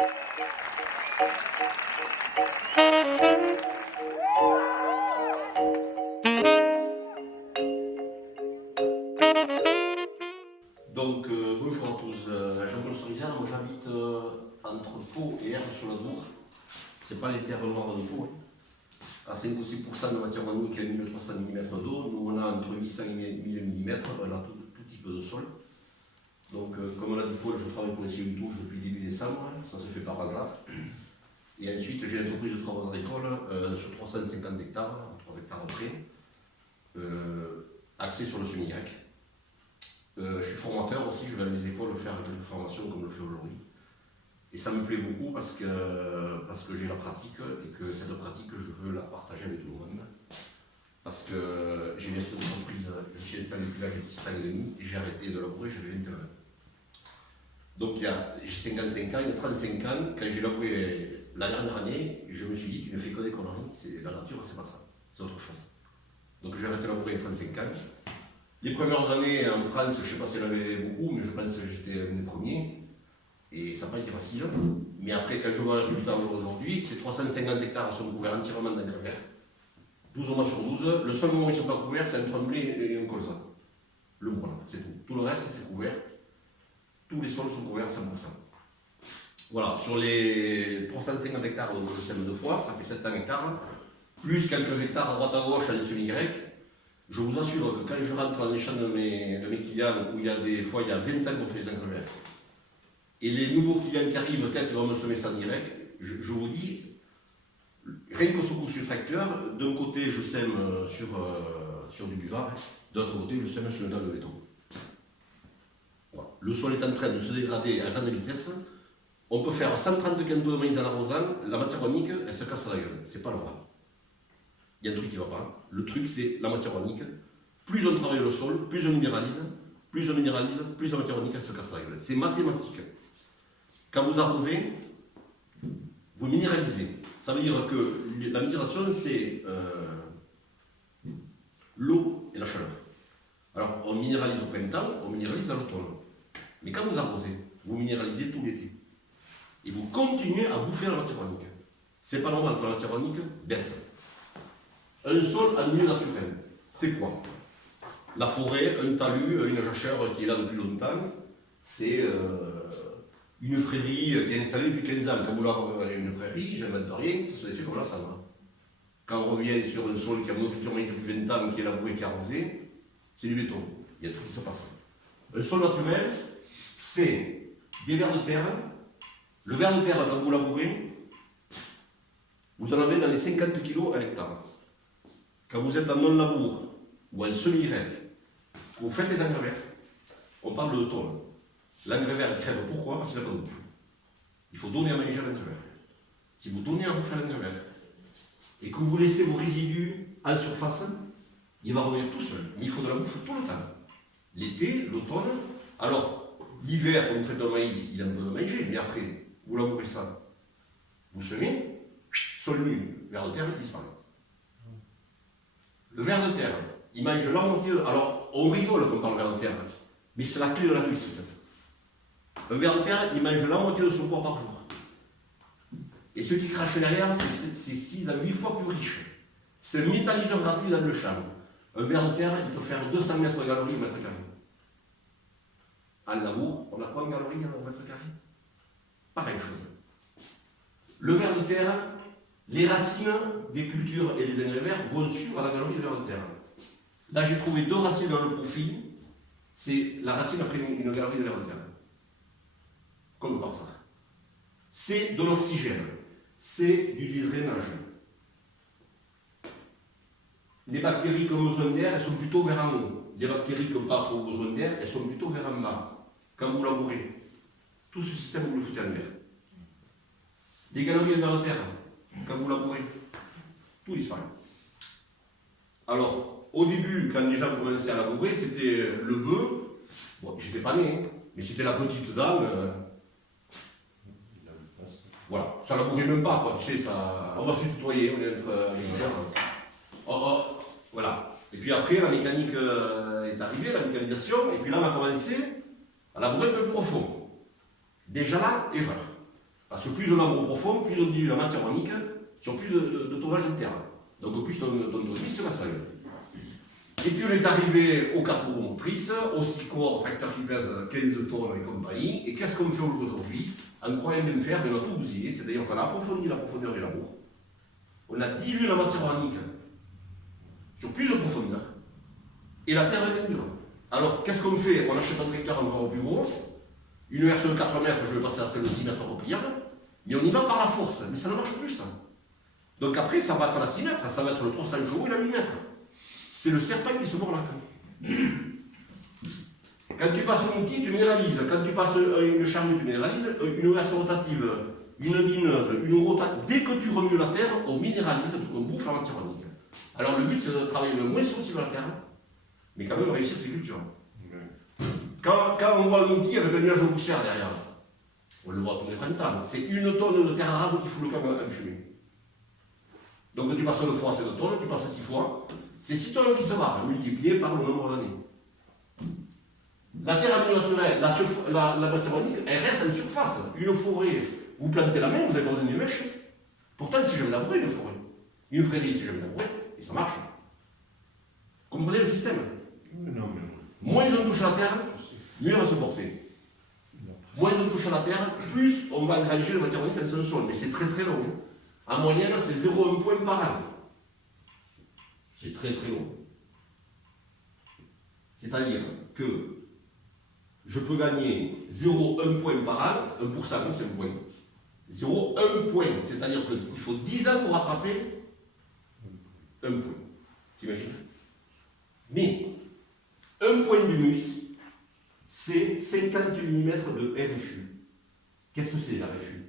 Donc, bonjour à tous, Jean-Paul Sorivière, moi j'habite entre Pau et Erre-sur-la-Dour. C'est pas les terres noires de Pau. À 5 ou 6% de matière organique et 1300 mm d'eau. Nous on a entre 800 et 1000 mm, on a tout type de sol. Donc, comme l'a dit Paul, je travaille pour les CU Touche depuis début décembre, ça se fait par hasard. Et ensuite, j'ai une entreprise de travaux agricoles sur 350 hectares, 3 hectares près, axée sur le semi-grec. Je suis formateur aussi, je vais à les écoles faire quelques formations comme je le fais aujourd'hui. Et ça me plaît beaucoup parce que j'ai la pratique et que cette pratique, je veux la partager avec tout le monde. Parce que j'ai laissé une entreprise, je suis installé depuis l'âge de 17 ans et demi et j'ai arrêté de labourer, j'avais 21 ans. Donc j'ai 55 ans, il y a 35 ans, quand j'ai labouré la dernière année, je me suis dit qu'il ne fait que des conneries, la nature, c'est pas ça, c'est autre chose. Donc j'ai arrêté de labourer il y a 35 ans. Les premières années en France, je ne sais pas si elle avait beaucoup, mais je pense que j'étais un des premiers. Et ça n'a pas été facile. Mais après, quand je vois le résultat aujourd'hui, ces 350 hectares sont couverts entièrement d'engrais verts. 12 mois sur 12. Le seul moment où ils ne sont pas couverts, c'est un tremblé et un colza. Le bois, c'est tout. Tout le reste, c'est couvert. Tous les sols sont couverts à 100%. Voilà, sur les 350 hectares dont je sème deux fois, ça fait 700 hectares. Plus quelques hectares à droite à gauche en semi-grec. Je vous assure que quand je rentre dans les champs de mes clients, où il y a des fois il y a 20 ans qu'on fait les engrais verts, et les nouveaux clients qui arrivent, peut-être ils vont me semer ça direct, je vous dis, rien que sur sur tracteur, d'un côté je sème sur du buvard, de l'autre côté je sème sur une dalle de béton. Voilà. Le sol est en train de se dégrader à grande vitesse, on peut faire 130 quintaux de maïs en arrosant, la matière organique elle se casse la gueule, c'est pas normal. Il y a un truc qui ne va pas. Le truc, c'est la matière organique. Plus on travaille le sol, plus on minéralise, plus la matière organique se casse la gueule. C'est mathématique. Quand vous arrosez, vous minéralisez. Ça veut dire que la minération, c'est l'eau et la chaleur. Alors, on minéralise au printemps, on minéralise à l'automne. Mais quand vous arrosez, vous minéralisez tout l'été. Et vous continuez à bouffer la matière organique. C'est pas normal que la matière organique baisse. Un sol en milieu naturel, c'est quoi? La forêt, un talus, une jachère qui est là depuis longtemps, c'est une prairie qui est installée depuis 15 ans. Quand vous regardez une prairie, j'invente rien, ça se fait comme la cendre. Quand on revient sur un sol qui a monoculturé depuis 20 ans, qui est labouré, qui est arrosé, c'est du béton. Il y a tout qui se passe. Un sol naturel, c'est des vers de terre. Le ver de terre, quand vous labourez, vous en avez dans les 50 kg à l'hectare. Quand vous êtes en non-labour ou en semi-grec, vous faites les engrais verts, on parle de tonnes. L'engrais vert crève, pourquoi? Parce qu'il n'y a pas de bouffe. Il faut donner à manger à l'engrais vert. Si vous donnez à bouffer à l'engrais vert et que vous laissez vos résidus en surface, il va revenir tout seul. Mais il faut de la bouffe tout le temps. L'été, l'automne, alors l'hiver, quand vous faites un maïs, il y a un peu de manger, mais après, vous labourez ça, vous semez, sol nu, vers de terre, il disparaît. Le ver de terre, il mange la moitié. Alors, on rigole quand on parle de ver de terre, mais c'est la clé de la réussite. Un ver de terre, il mange la moitié de son poids par jour. Et ce qui crache derrière, c'est 6 à 8 fois plus riche. C'est un méthaniseur gratuit dans le champ. Un ver de terre, il peut faire 200 mètres de galerie au mètre carré. En labour, on a quoi en galerie au mètre carré? Pareille chose. Le ver de terre, les racines des cultures et des engrais verts vont suivre la galerie de ver de terre. Là, j'ai trouvé 2 racines dans le profil. C'est la racine après une galerie de ver de terre. Comme par ça. C'est de l'oxygène. C'est du drainage. Les bactéries qui ont besoin d'air, elles sont plutôt vers en haut. Les bactéries qui n'ont pas trop besoin d'air, elles sont plutôt vers en bas. Quand vous labourez, tout ce système, vous le foutez en l'air. Les galeries de ver de terre, quand vous labourez, tout disparaît. Alors, au début, quand les gens commençaient à labourer, c'était le bœuf. Bon, j'étais pas né, mais c'était la petite dame. Voilà, ça labourait même pas, quoi. Tu sais, ça, on va se tutoyer, on est entre voilà. Et puis après, la mécanique est arrivée, la mécanisation, et puis là, on a commencé à labourer un peu plus profond. Déjà là, erreur. Parce que plus on l'embre profond, plus on dilue la matière organique sur plus de tonnage de terre. Donc plus ton tournevis se casse la gueule. Et puis on est arrivé aux 4 roues motrices, au 6 corps, tracteur qui pèse 15 tonnes et compagnie. Et qu'est-ce qu'on fait aujourd'hui? En croyant bien faire, bien on a tout bousillé, c'est-à-dire qu'on a approfondi la profondeur du labour. On a dilué la matière organique sur plus de profondeur. Et la terre est dure. Alors qu'est-ce qu'on fait? On achète un tracteur encore plus gros, une version de 4 mètres, je vais passer à celle de 6 mètres repliable, mais on y va par la force, mais ça ne marche plus ça. Donc après, ça va être la 6 mètres, ça va être le 300 jours et la 8 mètres. C'est le serpent qui se mord la queue. Quand tu passes un outil, tu minéralises. Quand tu passes une charrue, tu minéralises. Une version rotative, une bineuse, une rotative. Dès que tu remues la terre, on minéralise, on bouffe la matière organique. Alors le but, c'est de travailler le moins possible la terre, mais quand même réussir ses cultures. Quand on voit un outil avec un nuage de poussière derrière, on le voit tous les printemps, c'est 1 tonne de terre arabe qui fout le camp en fumée. Donc tu passes 1 fois, c'est 2 tonnes, tu passes 6 fois, c'est 6 tonnes qui se barrent, multipliées par le nombre d'années. La terre à milieu naturel, la matière organique, elle reste en surface. Une forêt, vous plantez la main, vous avez besoin d'une mèche. Pourtant, si j'avais labouré une forêt, une prairie, si j'avais labouré, et ça marche. Comprenez le système? Non, mais... Moins on touche la terre, mieux elle va se porter. Moins on touche la terre, plus on va engranger la matière organique dans son sol. Mais c'est très très long. En moyenne, c'est 0,1 point par an. C'est très très long. C'est-à-dire que je peux gagner 0,1 point par an, 1%, c'est un point. 0,1 point, c'est-à-dire qu'il faut 10 ans pour rattraper un point. T'imagines? Mais, un point d'humus, c'est 50 mm de RFU. Qu'est-ce que c'est la RFU?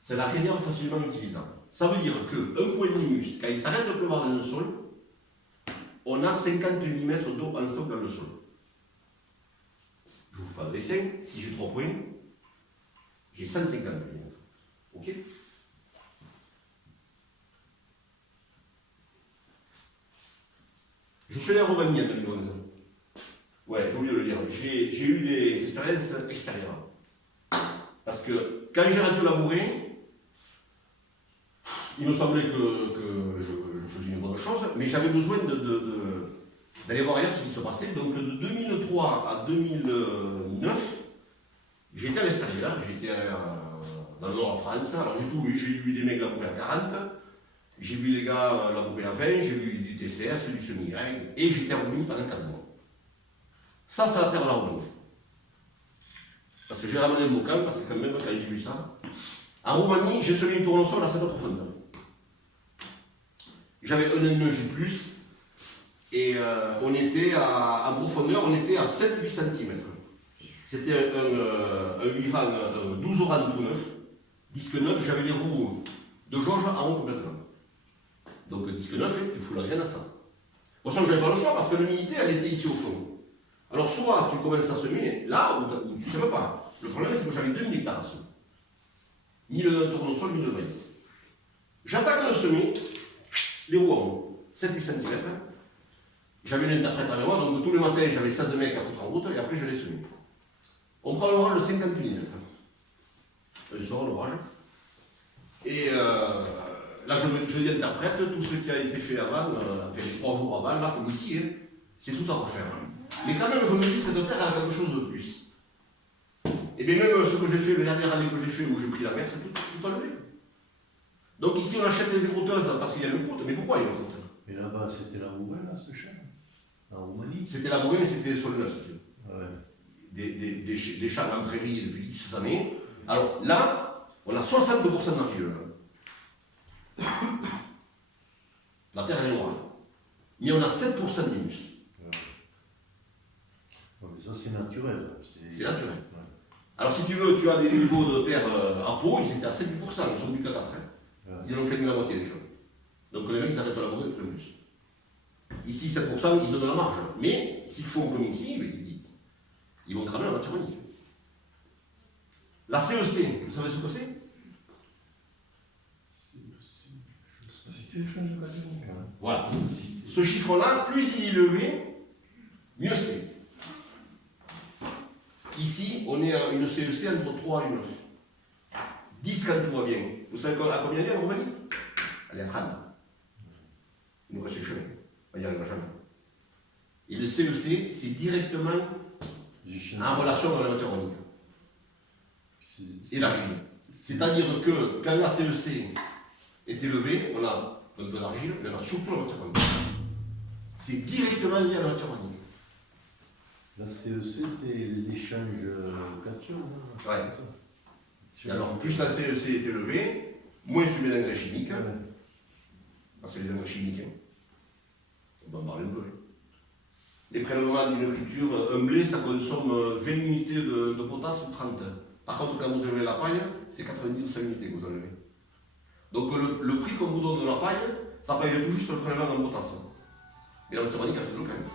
C'est la réserve facilement utilisable. Ça veut dire qu'un point d'humus, quand il s'arrête de pleuvoir dans le sol, on a 50 mm d'eau en stock dans le sol. Je ne vous fais pas de dessin, si j'ai 3 points, j'ai 150 mm. Ok? Je suis allé en Roumanie en 2011. Ouais, j'ai oublié de le dire. J'ai eu des expériences extérieures. Parce que quand j'ai arrêté de labourer, il me semblait que je faisais une bonne chose, mais j'avais besoin d'aller voir ailleurs ce qui se passait. Donc de 2003 à 2009, j'étais à l'extérieur, j'étais dans le nord en France. Alors du coup, j'ai vu des mecs labourer à 40, j'ai vu des gars labourer à 20, j'ai vu du TCS, du semi-grain, et j'étais revenu pendant 4 mois. Ça, c'est la terre de la Roumanie. Parce que j'ai ramené le bocal, parce que quand même, quand j'ai vu ça, en Roumanie, j'ai semé une tournesol à cette profondeur. J'avais un nœud plus, et on était en profondeur, on était à 7-8 cm. C'était un 12 oran tout neuf, disque neuf, j'avais les roues de jauge en haut complètement. Donc disque neuf, tu fous la graine à ça. De toute façon, j'avais pas le choix parce que l'humidité, elle était ici au fond. Alors soit tu commences à semer là, ou tu ne sais pas. Le problème, c'est que j'avais 2000 hectares à semer. 1000 tournesols, 1000 maïs. J'attaque de semer, les roues en haut, 7-8 cm. J'avais une interprète avec moi, donc tous les matins, j'avais 16 mecs à foutre en route, et après, je les semais. On prend l'orage de 50 mm. Un soir, l'orage. Et là, je l'interprète, tout ce qui a été fait avant, les 3 jours avant, là, comme ici, hein, c'est tout à refaire. Mais quand même, je me dis, cette terre a quelque chose de plus. Et bien même ce que j'ai fait, la dernière année que j'ai fait, où j'ai pris la mer, c'est tout enlevé. Donc ici, on achète des écrouteuses parce qu'il y a une croûte. Mais pourquoi il y a une croûte? Mais là-bas, c'était la Roumanie, là, ce champ? La Roumanie? C'était la Roumanie, mais c'était sur le neuf. Ouais. Des champs en prairie depuis X années. Alors là, on a 62% d'argile. La terre elle est noire. Mais on a 7% d'humus. Ouais, mais ça, c'est naturel. C'est naturel. Ouais. Alors si tu veux, tu as des niveaux de terre à peau, ils étaient à 7%, ils sont plus qu'à 4. Ouais. Ils en ont pris la moitié déjà. Donc les mecs, ils arrêtent de labourer de plus. Ici, 7%, ils donnent la marge. Mais s'ils font comme ici, ils vont cramer la matière organique. La CEC, vous savez ce que c'est? Société d'échange d'occasion. Voilà. Ce chiffre-là, plus il est élevé, mieux c'est. Ici, on est à une CEC entre 3 et 9. 10 quand tout va bien. Vous savez à combien elle est en Roumanie? Elle est à 30. Il nous reste le chemin. On n'y arrivera jamais. Et le CEC, c'est directement en relation avec la matière organique. Élargi. C'est-à-dire que quand la CEC est élevée, on a un peu d'argile, mais on a surtout la matière organique. C'est directement lié à la matière organique. La CEC, c'est les échanges cations. Ouais. Et alors, plus la CEC est élevée, moins tu mets d'engrais chimiques. Ouais. Parce que les engrais chimiques, on va en parler un peu. Les prélèvements d'une culture, un blé, ça consomme 20 unités de potasse ou 30. Par contre, quand vous enlevez la paille, c'est 90 ou 100 unités que vous enlevez. Donc le prix qu'on vous donne de la paille, ça paye tout juste le prélèvement en potasse. Mais la matière organique, elle fait le quand même.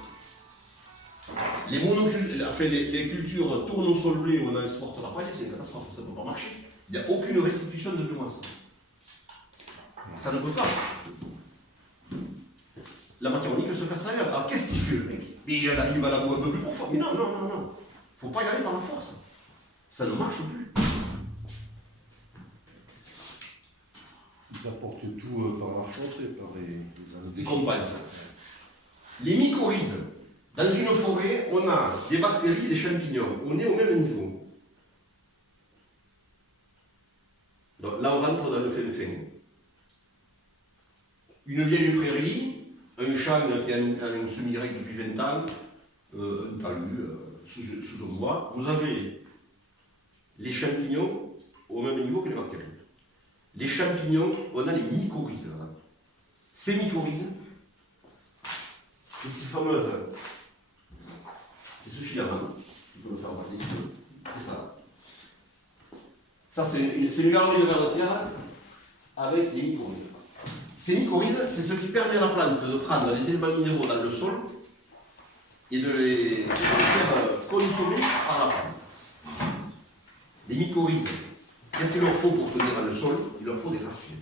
Les cultures tournent au sol blé où on exporte la paille, c'est une catastrophe, ça ne peut pas marcher. Il n'y a aucune restitution de biomasse. Ça ne peut pas. La matière organique se casse la gueule. Alors qu'est-ce qu'il fait le mec? Mais il va la boire un peu plus profond. Mais non. Il ne faut pas y aller par la force. Ça ne marche plus. Ils apportent tout par la flotte et par les Ils compensent. Les mycorhizes. Dans une forêt, on a des bactéries et des champignons. On est au même niveau. Donc là, on rentre dans le fin. Une vieille prairie, un champ qui a un semi-règle depuis 20 ans, un talus sous un bois. Vous avez les champignons au même niveau que les bactéries. Les champignons, on a les mycorhizes. Ces mycorhizes, c'est ces fameuses. C'est ce filament, tu peux le faire passer ici, c'est ça. Ça, c'est une galerie de vers de terre avec les mycorhizes. Ces mycorhizes, c'est ce qui permet à la plante de prendre les éléments minéraux dans le sol et de les faire consommer par la plante. Les mycorhizes, qu'est-ce qu'il leur faut pour tenir dans le sol? Il leur faut des racines.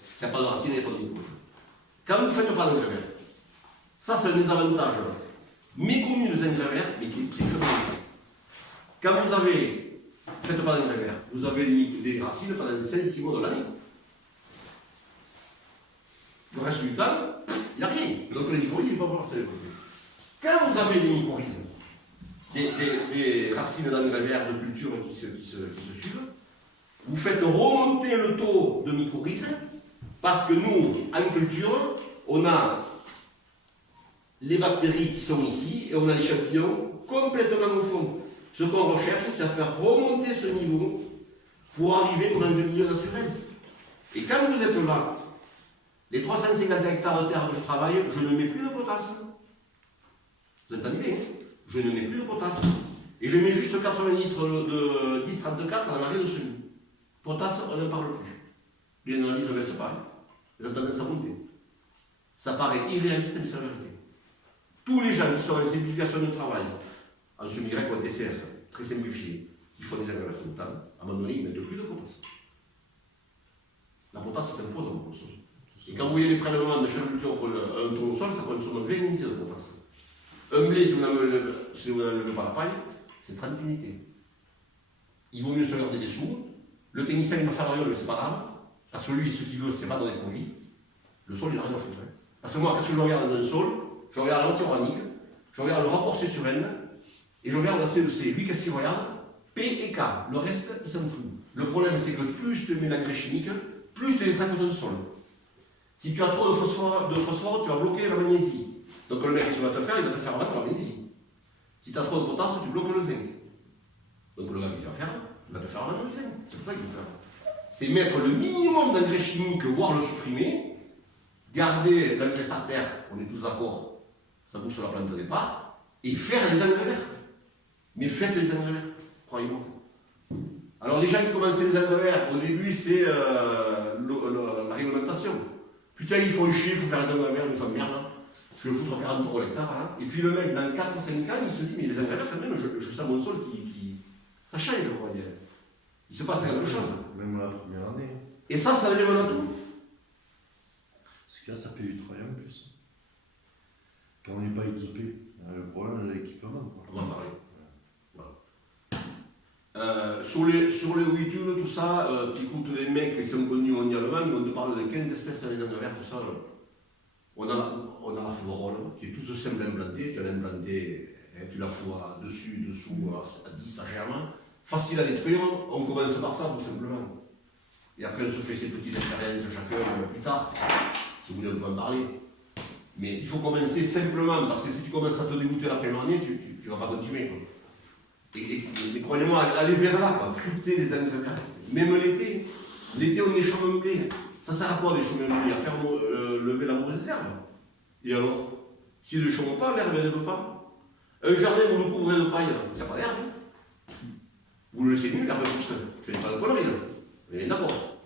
S'il n'y a pas de racines, il n'y a pas de mycorhizes. Quand vous ne faites pas d'engrais vert, ça c'est un des avantages méconnus des engrais verts, mais qui est fondamental. Quand vous avez, faites pas d'engrais verts, vous avez des racines pendant 5-6 mois de l'année. Le reste du temps, il n'y a rien. Donc les mycorhizes, il ne va pas pouvoir se développer. Quand vous avez des mycorhizes, des racines d'engrais verts de culture qui se suivent, vous faites remonter le taux de mycorhizes, parce que nous, en culture, on a les bactéries qui sont ici et on a les champignons complètement au fond. Ce qu'on recherche, c'est à faire remonter ce niveau pour arriver dans un milieu naturel. Et quand vous êtes là, les 350 hectares de terre que je travaille, je ne mets plus de potasse. Vous entendez bien? Je ne mets plus de potasse. Et je mets juste 80 litres de 10-34 en arrêt de semis. Potasse, on n'en parle plus. Les analyses ne laissent pas. Ils ont tendance à monter. Ça paraît irréaliste, mais c'est la vérité. Tous les gens qui sont en simplification de travail, en semi-grec ou en TCS, très simplifié, ils font des engrais tout le temps, à un moment donné, ils ne mettent plus de potasse. La potasse s'impose en sol. Et quand vous voyez les prélèvements de chaque culture pour un tournesol, ça consomme 20 unités de potasse. Un blé, si vous n'enlevez pas la paille, c'est 30 unités. Il vaut mieux se garder des sous. Le technicien, il va faire rien, mais c'est pas grave. Parce que lui, ce qu'il veut, c'est pas donner des produits. Le sol, il n'a rien à foutre. Parce que moi, quand je regarde dans un sol, je regarde la matière organique, je regarde le rapport C sur N, et je regarde la CEC. Lui, qu'est-ce qu'il regarde? P et K. Le reste, il s'en fout. Le problème, c'est que plus tu mets d'engrais chimiques, plus tu les traites dans le sol. Si tu as trop de phosphore, tu vas bloquer la magnésie. Donc le mec, ce qu'il va te faire, il va te faire abattre la magnésie. Si tu as trop de potasse, tu bloques le zinc. Donc le gars, qu'est-ce qu'il va faire? Il va te faire abattre le zinc. C'est pour ça qu'il faut faire. C'est mettre le minimum d'engrais chimiques, voire le supprimer, garder l'engrais starter, on est tous d'accord, ça pousse sur la plante de départ, et faire des engrais verts. Mais faites les engrais verts, croyez-moi. Alors les gens qui commencent les engrais verts, au début c'est la réglementation. Putain, il faut chier, il faut faire les engrais verts, mais ça merde, hein. Je vais foutre 40 € l'hectare. Hein. Et puis le mec, dans 4 ou 5 ans, il se dit, mais les engrais verts, quand même, je sens mon sol qui. Ça change, vous voyez. Il se passe quelque chose. Même la première année. Et ça devient un atout. Ce qu'il y a, ça fait du travail en plus. Quand on n'est pas équipé, le problème, c'est l'équipement. On va en parler. Voilà. Sur les huitules, tout ça, qui coûtent les mecs qui sont connus mondialement, mais on te parle de 15 espèces à les engrais, tout ça. On a la florole, qui est toute simple à implanter. Tu as implanté, tu la fous dessus, dessous, à 10 à germain. Facile à détruire, on commence par ça tout simplement. Et après on se fait ces petites expériences chacun plus tard, si vous voulez on peut en parler. Mais il faut commencer simplement, parce que si tu commences à te dégoûter la première année, tu ne vas pas continuer. Quoi. Et croyez-moi, allez vers là, quoi. Foutez des engrais. Même l'été on est champs blé. Ça sert à quoi des champs blé? À faire lever la mauvaise herbe. Et alors, si ne chôme pas, l'herbe ne lève pas. Un jardin, vous le couvrez de paille, il n'y a pas d'herbe. Vous le laissez nu, l'herbe pousse. Je ne dis pas de conneries là. On est bien d'accord.